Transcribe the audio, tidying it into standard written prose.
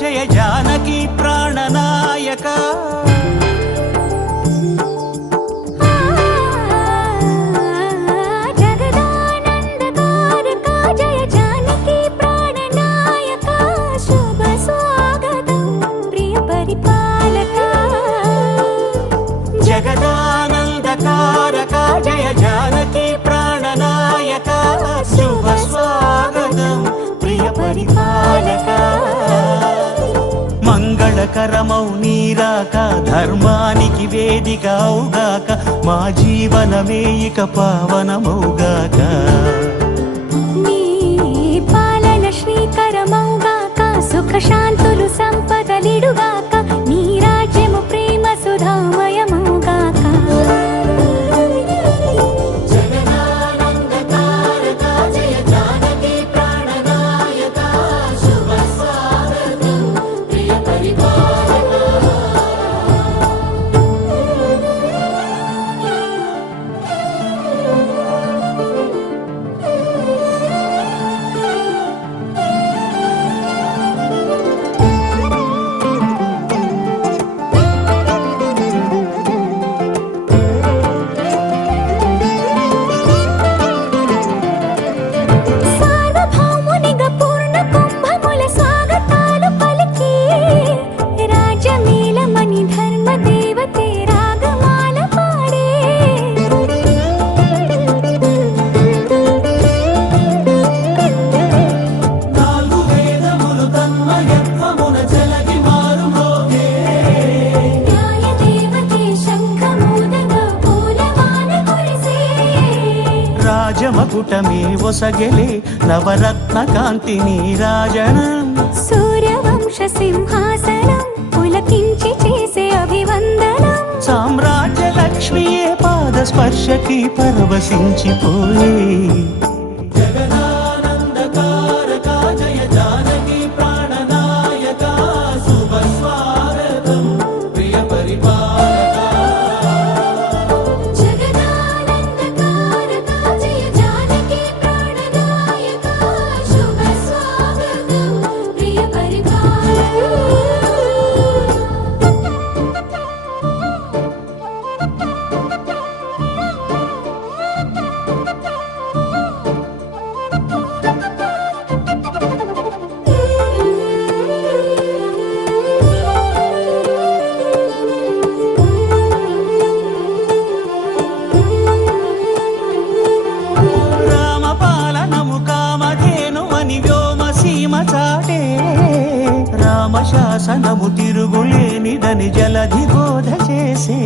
జయ జానకి ప్రాణనాయక జగదానందకారక జయ జానకి ప్రాణనాయక శుభ స్వాగతం ప్రియ పరిపాలక జగదానందకారక జయ జానకి ప్రాణనాయక శుభ స్వాగతం ప్రియ పరిపాలక మంగళకరమౌ నీరాక ధర్మానికి వేదికవుగాక మా జీవనమే ఇక పావనమౌగాక నీ పాలన శ్రీకరమౌగాక సుఖ శాంతులు సంపదలిడుగాక నీ రాజ్యము ప్రేమ సుధామయమౌగాక రాజమకుటమే ఒసగెలే నవరత్న కాంతి నీరాజనం సూర్యవంశ సింహాసనం పులకించి చేసే అభివందనం సామ్రాజ్య లక్ష్మియే పాద స్పర్శకి పరవశించిపోయే జగదానందకారక జయ జానకి ప్రాణనాయక శుభ స్వాగతం ప్రియ పరిపాలక రామశాసనము తిరుగులేనిదని జలధి బోధ చేసే